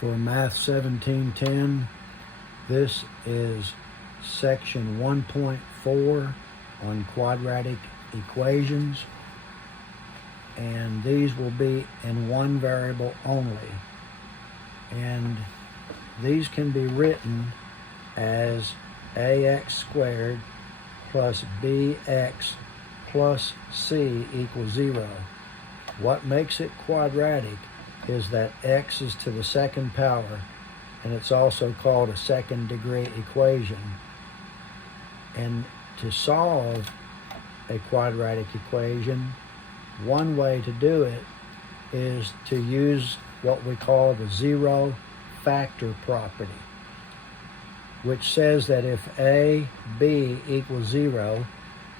for Math 1710. This is section 1.4 on quadratic equations, and these will be in one variable only. And these can be written as ax squared plus bx plus c equals 0. What makes it quadratic is that x is to the second power, and it's also called a second degree equation. And to solve a quadratic equation, one way to do it is to use what we call the zero factor property, which says that if a, b equals 0,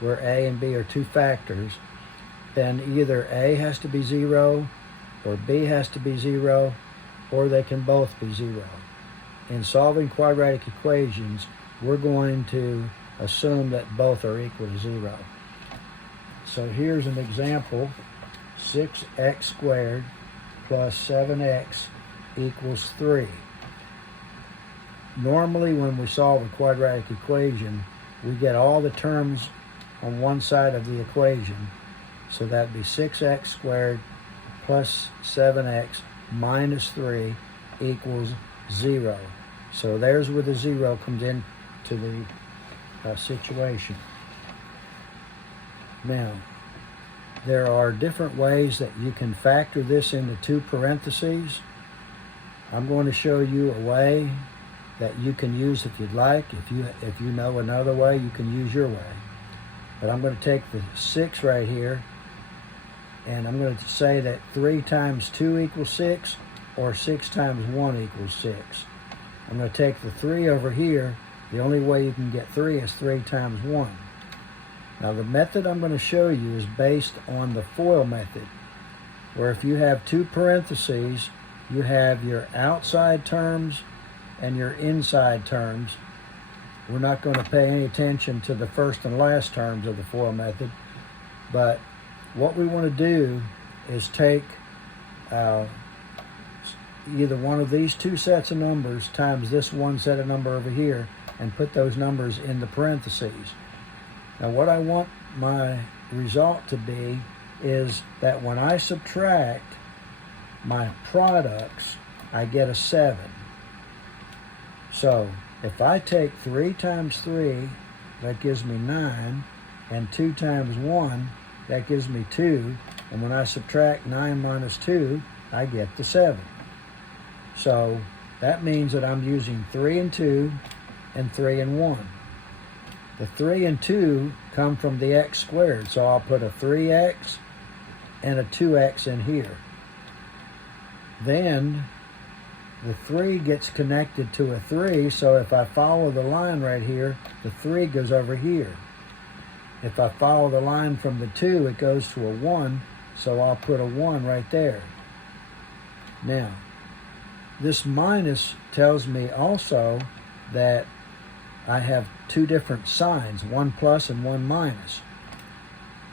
where a and b are two factors, then either a has to be 0 or b has to be 0, or they can both be 0. In solving quadratic equations, we're going to assume that both are equal to 0. So here's an example: 6x squared plus 7x equals 3. Normally when we solve a quadratic equation, we get all the terms on one side of the equation. So that'd be 6x squared plus 7x minus 3 equals 0. So there's where the 0 comes in to the situation. Now, there are different ways that you can factor this into two parentheses. I'm going to show you a way that you can use if you'd like. If you know another way, you can use your way. But I'm going to take the 6 right here, and I'm going to say that 3 times 2 equals 6, or 6 times 1 equals 6. I'm going to take the 3 over here. The only way you can get 3 is 3 times 1. Now the method I'm going to show you is based on the FOIL method, where if you have two parentheses, you have your outside terms and your inside terms. We're not going to pay any attention to the first and last terms of the FOIL method, but what we want to do is take either one of these two sets of numbers times this one set of number over here and put those numbers in the parentheses. Now what I want my result to be is that when I subtract my products, I get a 7. So if I take 3 times 3, that gives me 9, and 2 times 1, that gives me 2, and when I subtract 9 minus 2, I get the 7. So that means that I'm using 3 and 2 and 3 and 1. The 3 and 2 come from the x squared, so I'll put a 3x and a 2x in here. Then the 3 gets connected to a 3, so if I follow the line right here, the 3 goes over here. If I follow the line from the 2, it goes to a 1, so I'll put a 1 right there. Now, this minus tells me also that I have two different signs, one plus and one minus.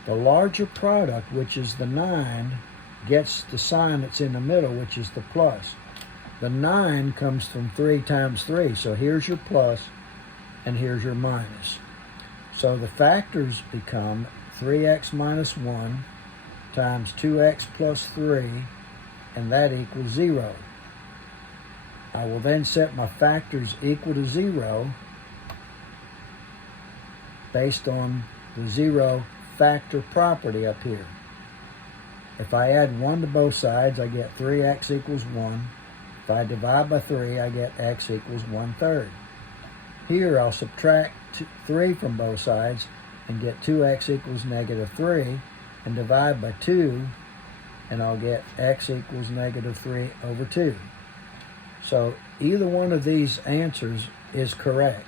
The larger product, which is the 9, gets the sign that's in the middle, which is the plus. The 9 comes from 3 times 3, so here's your plus and here's your minus. So the factors become 3x minus 1 times 2x plus 3, and that equals 0. I will then set my factors equal to 0 based on the 0 factor property up here. If I add 1 to both sides, I get 3x equals 1. If I divide by 3, I get x equals 1/3. Here I'll subtract 3 from both sides and get 2x equals negative 3, and divide by 2, and I'll get x equals negative 3 over 2. So either one of these answers is correct.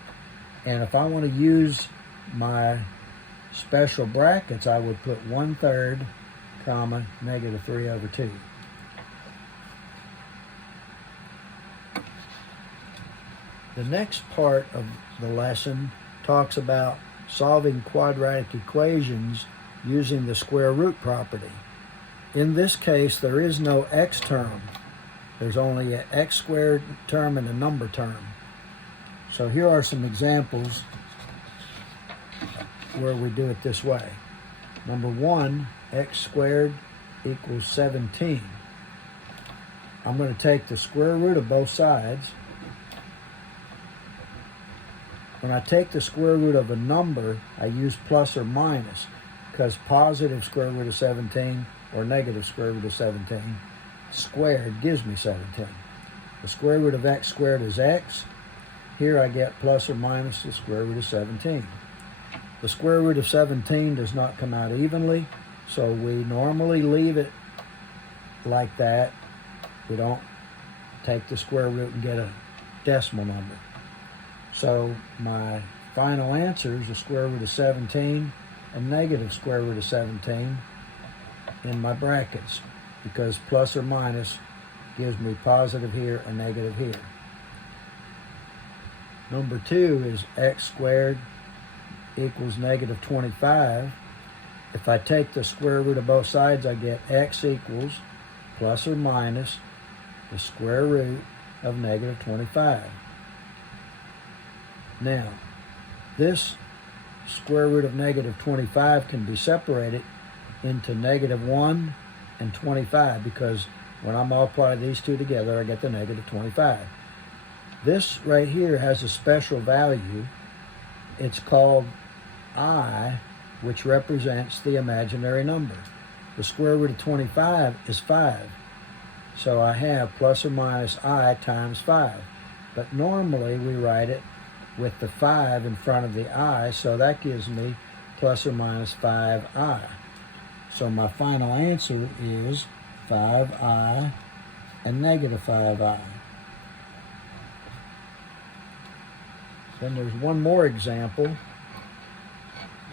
And if I want to use my special brackets, I would put 1/3 comma negative 3 over 2. The next part of the lesson talks about solving quadratic equations using the square root property. In this case, there is no x term, There's only an x squared term and a number term. So here are some examples where we do it this way. Number 1, x squared equals 17. I'm going to take the square root of both sides. When I take the square root of a number, I use plus or minus, because positive square root of 17 or negative square root of 17 squared gives me 17. The square root of x squared is x. Here I get plus or minus the square root of 17. The square root of 17 does not come out evenly, so we normally leave it like that. We don't take the square root and get a decimal number. So my final answer is the square root of 17 and negative square root of 17 in my brackets, because plus or minus gives me positive here or negative here. Number 2 is x squared equals negative 25. If I take the square root of both sides, I get x equals plus or minus the square root of negative 25. Now, this square root of negative 25 can be separated into negative 1 and 25, because when I multiply these two together, I get the negative 25. This right here has a special value. It's called I, which represents the imaginary number. The square root of 25 is 5. So I have plus or minus I times 5. But normally we write it with the 5 in front of the I, so that gives me plus or minus 5i. So my final answer is 5i and negative 5i. Then there's one more example,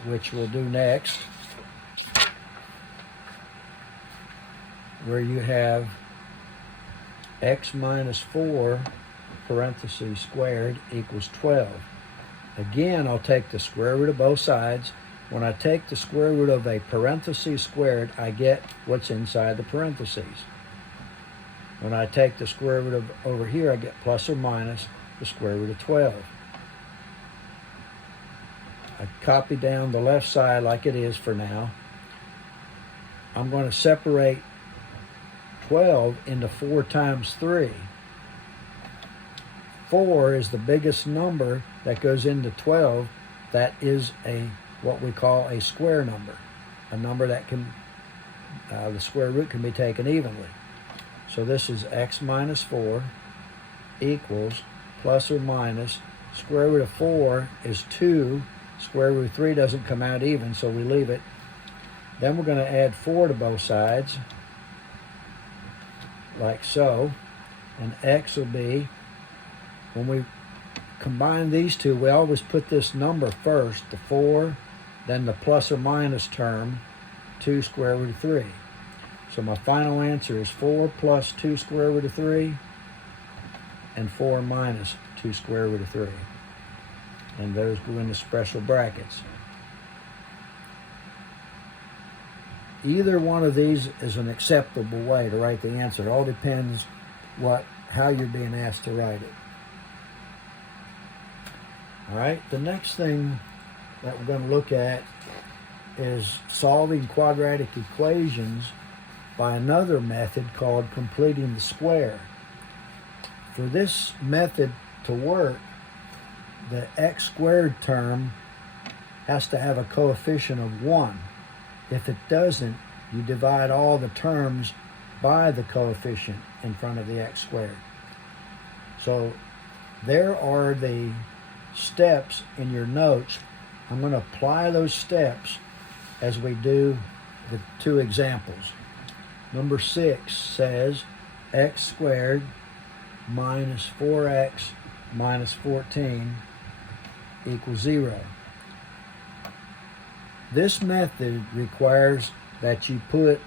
which we'll do next, where you have x minus 4 parentheses squared equals 12. Again, I'll take the square root of both sides. When I take the square root of a parentheses squared, I get what's inside the parentheses. When I take the square root of over here, I get plus or minus the square root of 12. I copy down the left side like it is for now. I'm going to separate 12 into 4 times 3. 4 is the biggest number that goes into 12. That is what we call a square number, a number that can, the square root can be taken evenly. So this is x minus 4 equals plus or minus square root of 4 is 2. Square root of 3 doesn't come out even, so we leave it. Then we're going to add 4 to both sides, like so. And x will be, when we combine these two, we always put this number first, the 4, then the plus or minus term, 2 square root of 3. So my final answer is 4 plus 2 square root of 3 and 4 minus 2 square root of 3. And those go into special brackets. Either one of these is an acceptable way to write the answer. It all depends how you're being asked to write it. All right, the next thing that we're going to look at is solving quadratic equations by another method called completing the square. For this method to work, the x squared term has to have a coefficient of 1. If it doesn't, you divide all the terms by the coefficient in front of the x squared. So there are the steps in your notes. I'm going to apply those steps as we do the two examples. Number 6 says x squared minus 4x minus 14 equals 0. This method requires that you put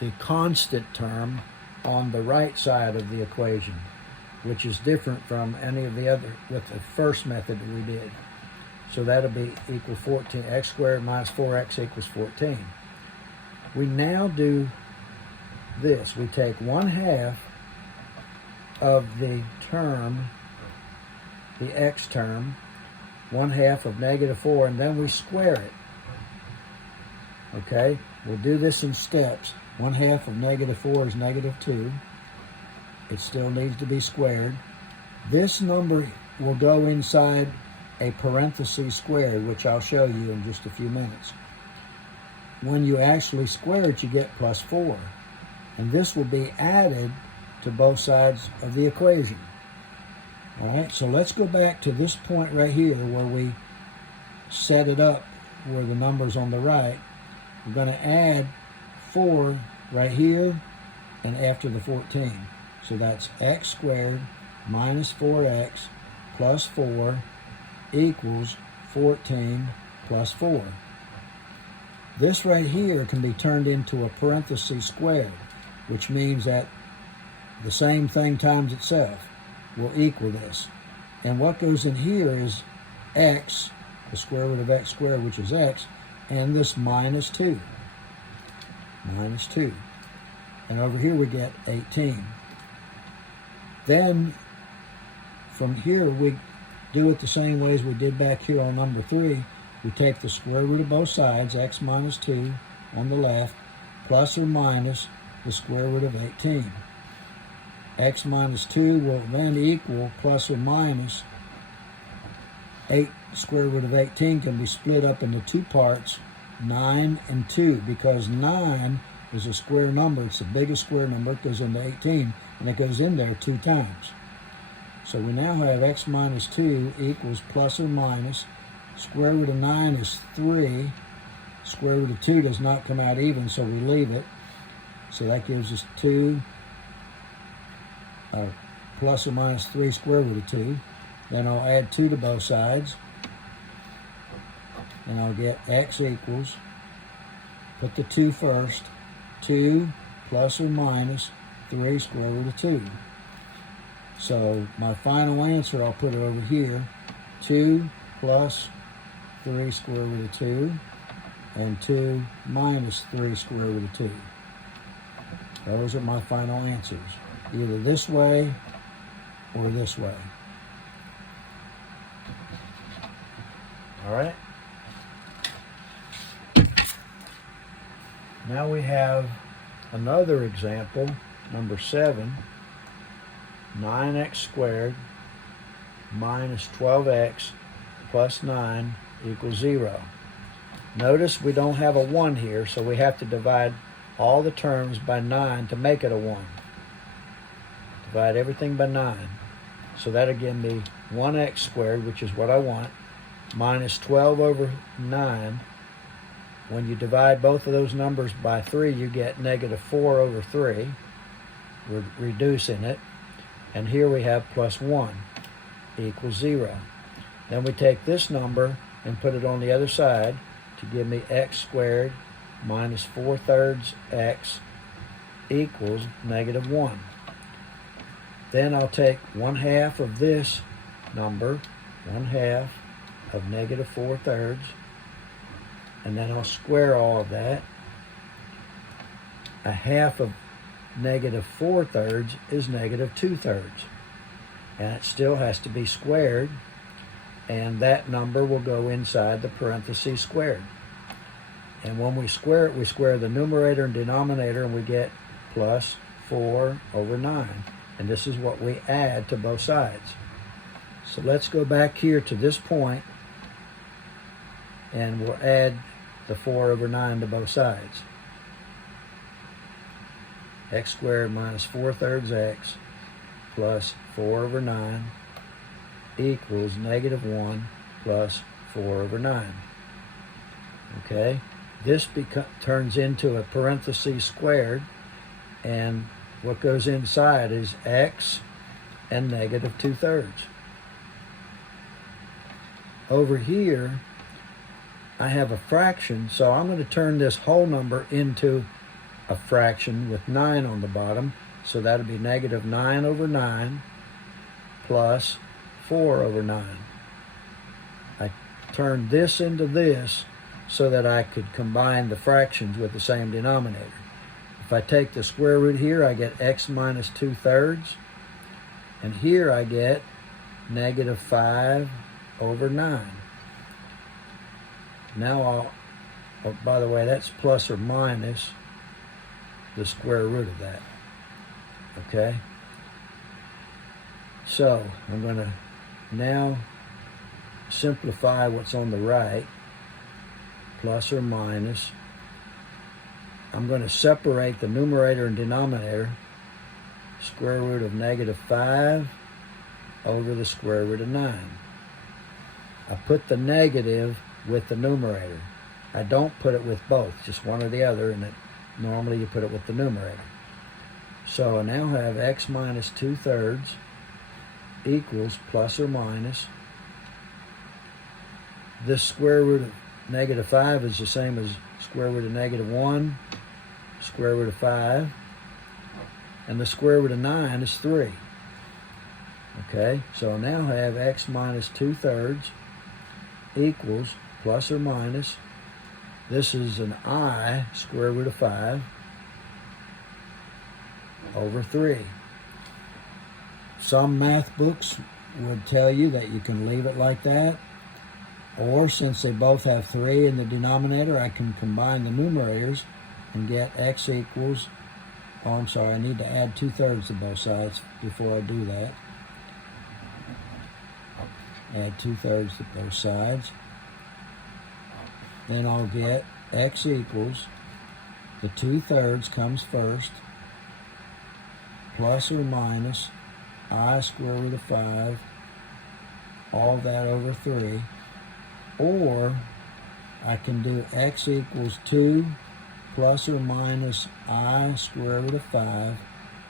the constant term on the right side of the equation, which is different from any of the other, with the first method that we did. So that'll be equal 14, x squared minus 4x equals 14. We now do this. We take 1/2 of the term, the x term, 1/2 of -4, and then we square it. Okay, we'll do this in steps. 1/2 of -4 is -2. It still needs to be squared. This number will go inside a parenthesis squared, which I'll show you in just a few minutes. When you actually square it, you get +4. And this will be added to both sides of the equation. All right, so let's go back to this point right here where we set it up where the number's on the right. We're going to add 4 right here and after the 14. So that's x squared minus 4x plus 4 equals 14 plus 4. This right here can be turned into a parenthesis squared, which means that the same thing times itself will equal this. And what goes in here is x, the square root of x squared, which is x, and this minus 2. Minus 2. And over here we get 18. Then from here we do it the same way as we did back here on number 3. We take the square root of both sides, x minus 2 on the left, plus or minus the square root of 18. X minus 2 will then equal plus or minus 8. Square root of 18 can be split up into 2 parts, 9 and 2, because 9 is a square number. It's the biggest square number. It goes into 18, and it goes in there 2 times. So we now have x minus 2 equals plus or minus. Square root of 9 is 3. Square root of 2 does not come out even, so we leave it. So that gives us 2 plus or minus 3 square root of 2. Then I'll add 2 to both sides. And I'll get x equals, put the 2 first, 2 plus or minus 3 square root of 2. So my final answer, I'll put it over here, 2 plus 3 square root of 2, and 2 minus 3 square root of 2. Those are my final answers, either this way or this way. All right. Now we have another example, number 7, 9x squared minus 12x plus 9 equals 0. Notice we don't have a 1 here, so we have to divide all the terms by 9 to make it a 1. Divide everything by 9. So that'll give me 1x squared, which is what I want, minus 12 over 9. When you divide both of those numbers by 3, you get -4 over 3. We're reducing it. And here we have plus 1 equals 0. Then we take this number and put it on the other side to give me x squared minus 4/3 x equals -1. Then I'll take 1/2 of this number, 1/2 of -4/3, and then I'll square all of that. 1/2 of -4/3 is -2/3. And it still has to be squared, and that number will go inside the parentheses squared. And when we square it, we square the numerator and denominator, and we get plus 4 over 9. And this is what we add to both sides. So let's go back here to this point, and we'll add the 4 over 9 to both sides. X squared minus 4/3 x plus 4 over 9 equals -1 plus 4 over 9. Okay, this turns into a parenthesis squared, and what goes inside is x and -2/3. Over here, I have a fraction, so I'm going to turn this whole number into a fraction with 9 on the bottom. So that'll be -9 over 9 plus 4 over 9. I turned this into this so that I could combine the fractions with the same denominator. If I take the square root here, I get x minus 2/3. And here I get negative 5 over 9. Now oh, by the way, that's plus or minus the square root of that. Okay? So I'm going to now simplify what's on the right, plus or minus. I'm going to separate the numerator and denominator, square root of negative 5 over the square root of 9. I put the negative with the numerator. I don't put it with both, just one or the other, and normally you put it with the numerator. So I now have x minus 2/3 equals plus or minus. This square root of negative 5 is the same as square root of negative 1, square root of 5, and the square root of 9 is 3. Okay, so I now have x minus 2/3 equals plus or minus. This is an I, square root of 5, over 3. Some math books would tell you that you can leave it like that, or since they both have 3 in the denominator, I can combine the numerators and get x equals, oh I'm sorry, I need to add 2/3 to both sides before I do that. Add 2/3 to both sides. Then I'll get x equals, the 2/3 comes first, plus or minus I square root of 5, all that over 3. Or I can do x equals 2 plus or minus I square root of 5,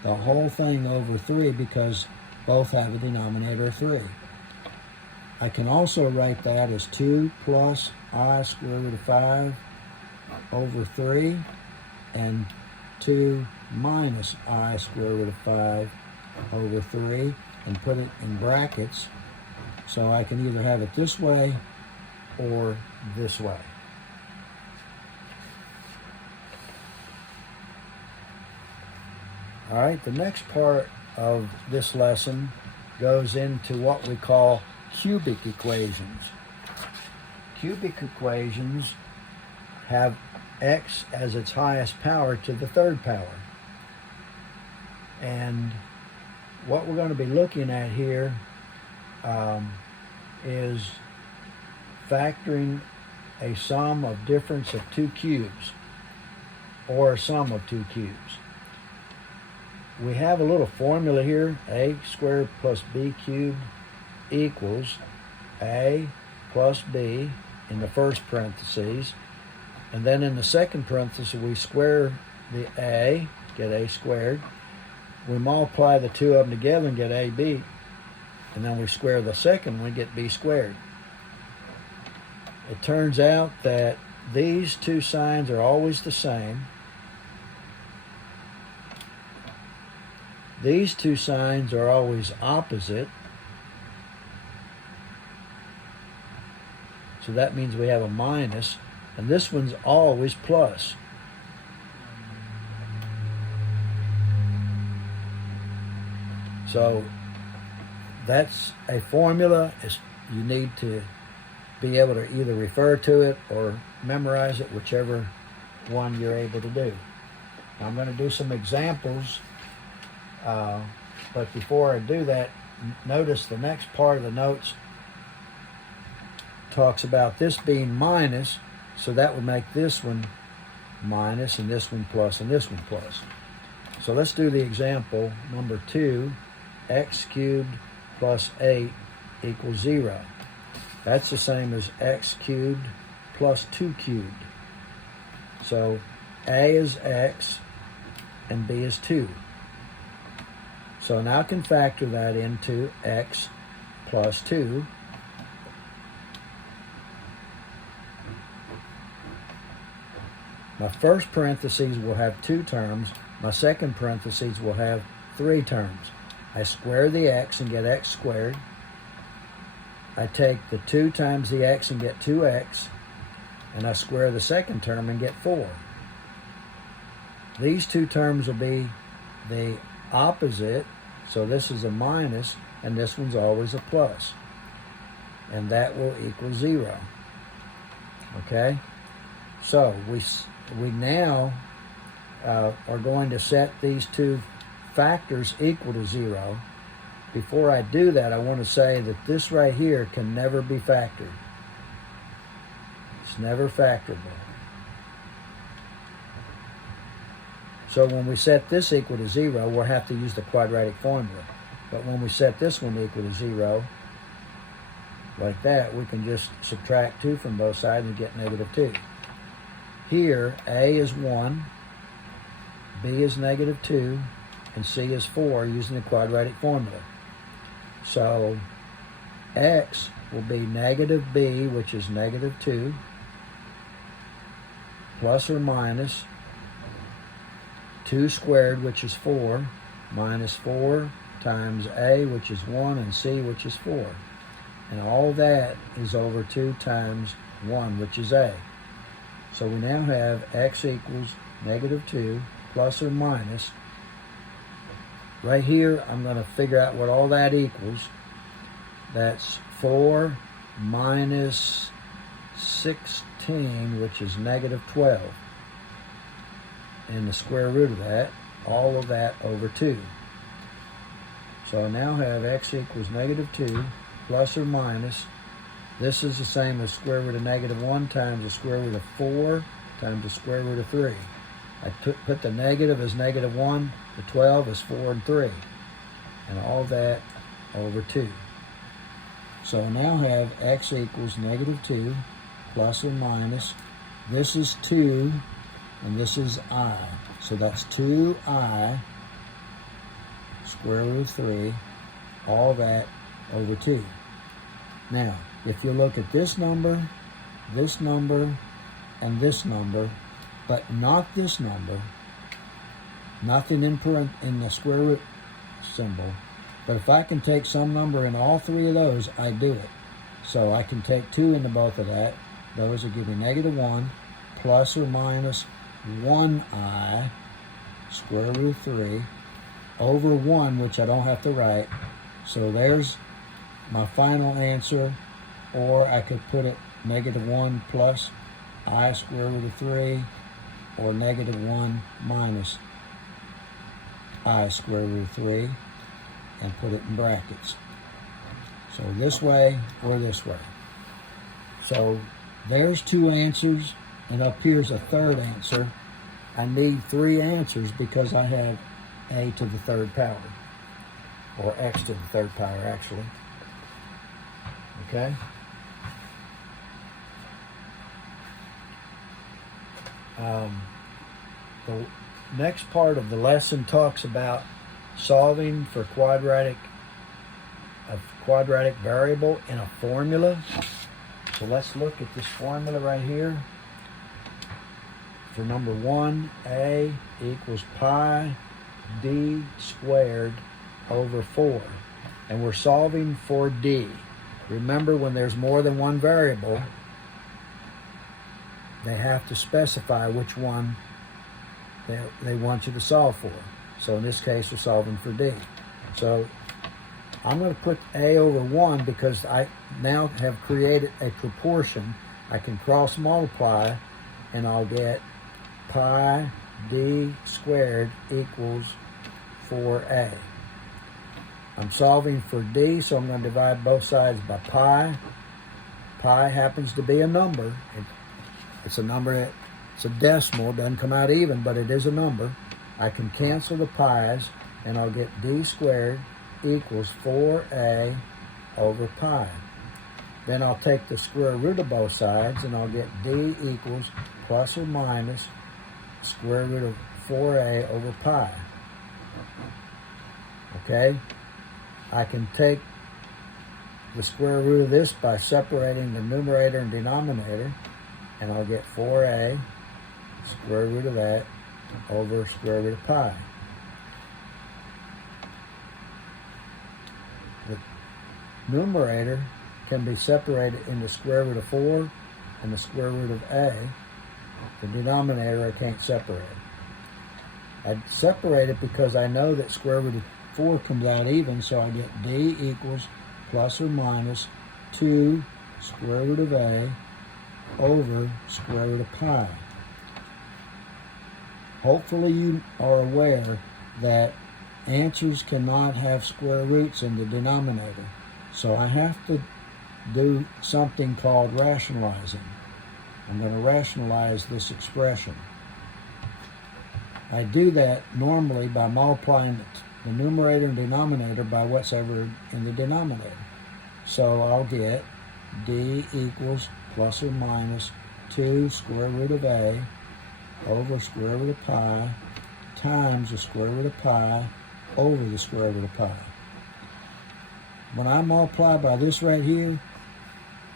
the whole thing over 3 because both have a denominator of 3. I can also write that as 2 plus I square root of 5 over 3 and 2 minus I square root of 5 over 3 and put it in brackets so I can either have it this way or this way. All right, the next part of this lesson goes into what we call cubic equations. Cubic equations have x as its highest power to the third power. And what we're going to be looking at here is factoring a sum of difference of 2 cubes, or a sum of 2 cubes. We have a little formula here, a squared plus b cubed equals a plus b in the first parentheses, and then in the second parenthesis we square the a, get a squared. We multiply the two of them together and get ab, and then we square the second one, get b squared. It turns out that these two signs are always the same. These two signs are always opposite. So that means we have a minus, and this one's always plus. So that's a formula. You need to be able to either refer to it or memorize it, whichever one you're able to do. I'm going to do some examples, but before I do that, notice the next part of the notes talks about this being minus, so that would make this one minus and this one plus and this one plus. So let's do the example number 2, x cubed plus 8 equals 0. That's the same as x cubed plus 2 cubed. So a is x and b is 2. So now I can factor that into x plus 2. My first parentheses will have 2 terms. My second parentheses will have 3 terms. I square the x and get x squared. I take the 2 times the x and get 2x, and I square the second term and get 4. These two terms will be the opposite, So this is a minus, and this one's always a plus. And that will equal 0. Okay? So we now are going to set these two factors equal to 0. Before I do that, I want to say that this right here can never be factored. It's never factorable. So when we set this equal to 0, we'll have to use the quadratic formula. But when we set this one equal to 0, like that, we can just subtract 2 from both sides and get negative 2. Here, A is 1, B is negative 2, and C is 4 using the quadratic formula. So X will be negative B, which is negative 2, plus or minus 2 squared, which is 4, minus 4 times A, which is 1, and C, which is 4. And all that is over 2 times 1, which is A. So we now have X equals negative 2 plus or minus. Right here, I'm going to figure out what all that equals. That's 4 minus 16, which is negative 12. And the square root of that, all of that over 2. So I now have X equals negative 2 plus or minus. This is the same as square root of negative 1 times the square root of 4 times the square root of 3. I put the negative as negative 1, the 12 is 4 and 3. And all that over 2. So I now have X equals negative 2 plus or minus. This is 2, and this is I. So that's 2I square root of 3, all that over 2. Now, if you look at this number, and this number, but not this number, nothing in the square root symbol, but if I can take some number in all three of those, I do it. So I can take 2 into both of that. Those will give me negative 1 plus or minus 1I square root of 3 over 1, which I don't have to write. So there's my final answer, or I could put it negative 1 plus I square root of 3, or negative 1 minus I square root of 3, and put it in brackets. So this way or this way. So there's 2 answers, and up here's a third answer. I need 3 answers because I have a to the third power, or x to the third power, actually. Okay? The next part of the lesson talks about solving for a quadratic variable in a formula. So let's look at this formula right here. For number 1, A equals pi d squared over 4. And we're solving for d. Remember, when there's more than one variable, they have to specify which one they want you to solve for. So in this case, we're solving for d. So I'm going to put a over 1 because I now have created a proportion. I can cross multiply, and I'll get pi d squared equals 4a. I'm solving for d, so I'm going to divide both sides by pi. Pi happens to be a number. It's a number, it's a decimal, doesn't come out even, but it is a number. I can cancel the pi's, and I'll get d squared equals 4a over pi. Then I'll take the square root of both sides, and I'll get d equals plus or minus square root of 4a over pi. Okay? I can take the square root of this by separating the numerator and denominator, and I'll get 4a square root of that over square root of pi. The numerator can be separated into square root of 4 and the square root of a. The denominator I can't separate. I separate it because I know that square root of 4 comes out even, so I get d equals plus or minus 2 square root of a over square root of pi. Hopefully you are aware that answers cannot have square roots in the denominator. So I have to do something called rationalizing. I'm going to rationalize this expression. I do that normally by multiplying the numerator and denominator by what's ever in the denominator. So I'll get d equals plus or minus 2 square root of a over square root of pi times the square root of pi over the square root of pi. When I multiply by this right here,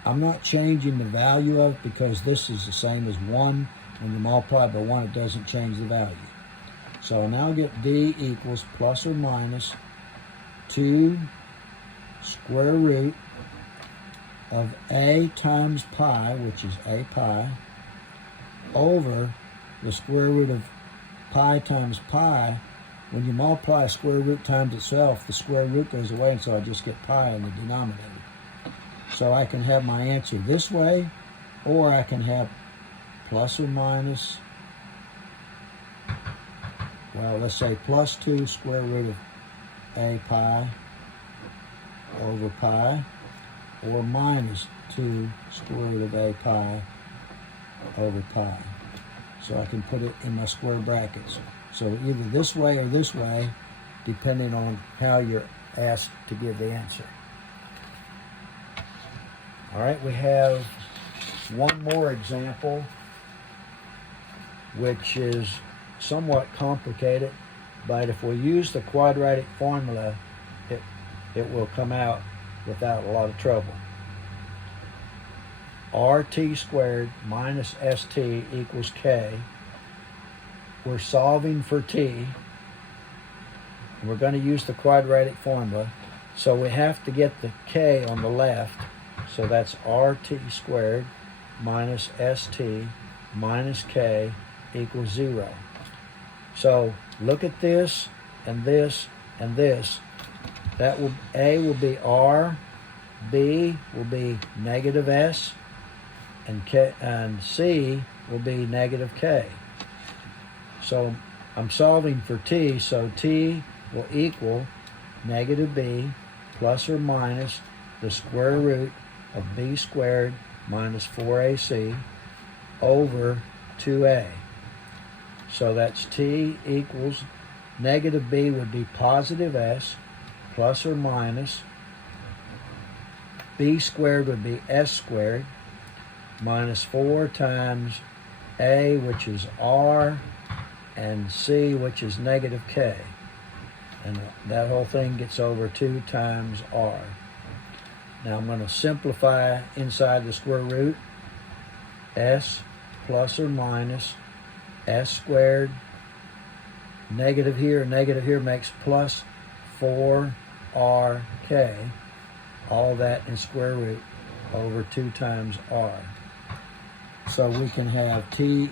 I'm not changing the value of it because this is the same as 1. When you multiply by 1, it doesn't change the value. So I now get d equals plus or minus 2 square root of a times pi, which is a pi, over the square root of pi times pi. When you multiply a square root times itself, the square root goes away, and so I just get pi in the denominator. So I can have my answer this way, or I can have plus or minus, well, let's say plus 2 square root of a pi over pi, or minus 2 square root of a pi over pi. So I can put it in my square brackets. So either this way or this way, depending on how you're asked to give the answer. All right, we have one more example, which is somewhat complicated, but if we use the quadratic formula, it will come out without a lot of trouble. RT squared minus ST equals K. We're solving for T. And we're going to use the quadratic formula. So we have to get the K on the left. So that's RT squared minus ST minus K equals 0. So look at this and this and this. That will, A will be R, B will be negative S, and K and C will be negative K. So I'm solving for T, so T will equal negative B plus or minus the square root of B squared minus 4AC over 2A. So that's T equals negative B would be positive S plus or minus B squared would be S squared minus 4 times A, which is R, and C, which is negative K. And that whole thing gets over 2 times R. Now I'm going to simplify inside the square root. S plus or minus S squared. Negative here makes plus 4RK. All that in square root over 2 times R. So we can have T,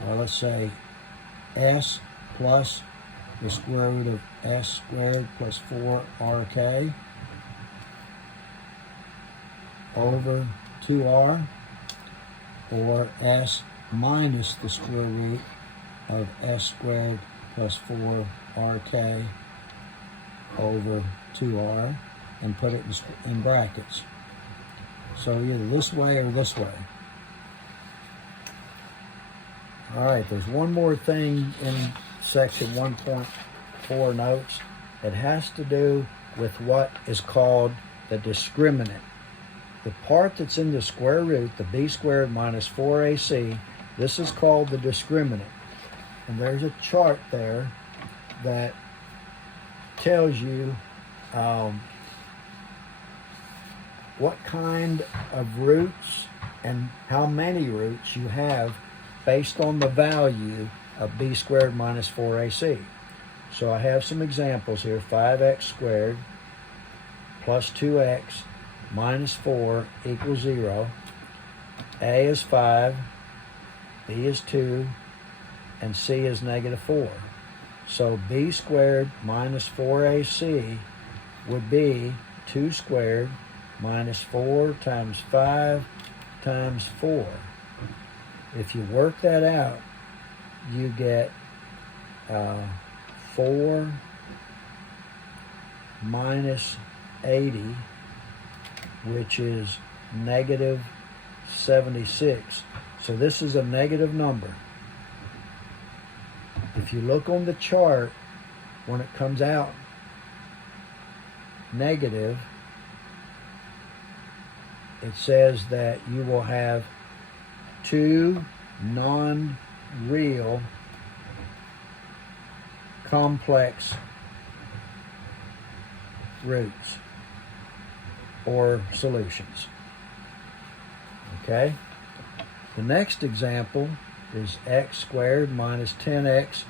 well, let's say S plus the square root of S squared plus 4RK over 2R, or S minus the square root of S squared plus 4RK over 2R, and put it in brackets. So either this way or this way. All right, there's one more thing in section 1.4 notes. It has to do with what is called the discriminant. The part that's in the square root, the b squared minus 4ac, this is called the discriminant. And there's a chart there that tells you what kind of roots and how many roots you have based on the value of b squared minus 4ac. So I have some examples here. 5x squared plus 2x minus 4 equals 0. A is 5, B is 2, and C is negative 4. So b squared minus 4ac would be 2 squared minus 4 times 5 times 4. If you work that out, you get 4 minus 80, which is negative 76. So this is a negative number. If you look on the chart, when it comes out negative, it says that you will have two non-real complex roots or solutions. Okay? The next example is x squared minus 10x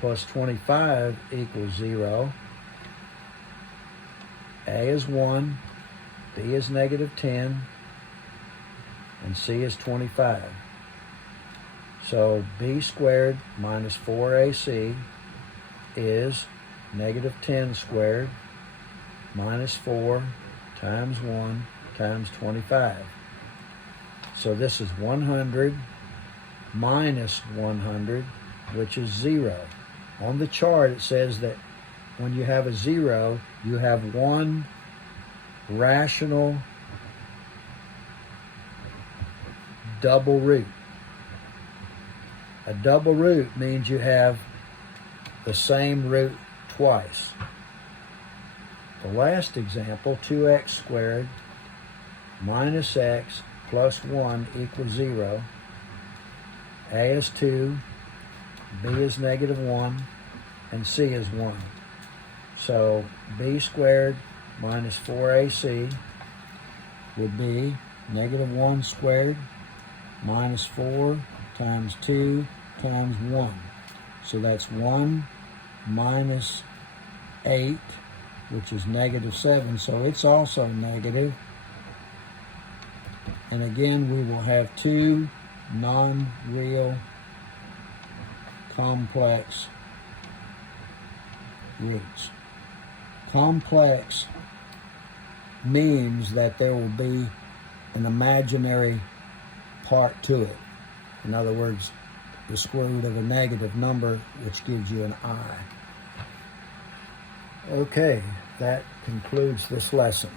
plus 25 equals 0. A is 1, B is negative 10, and C is 25. So b squared minus 4ac is negative 10 squared minus 4 times 1 times 25. So this is 100 minus 100, which is 0. On the chart, it says that when you have a 0, you have one rational double root. A double root means you have the same root twice. The last example, 2x squared minus x plus 1 equals 0. A is 2, B is negative 1, and C is 1. So b squared minus 4ac would be negative 1 squared minus 4 times 2 times 1. So that's 1 minus 8, which is negative 7. So it's also negative. And again, we will have two non-real complex roots. Complex means that there will be an imaginary part to it. In other words, the square root of a negative number, which gives you an I. Okay, that concludes this lesson.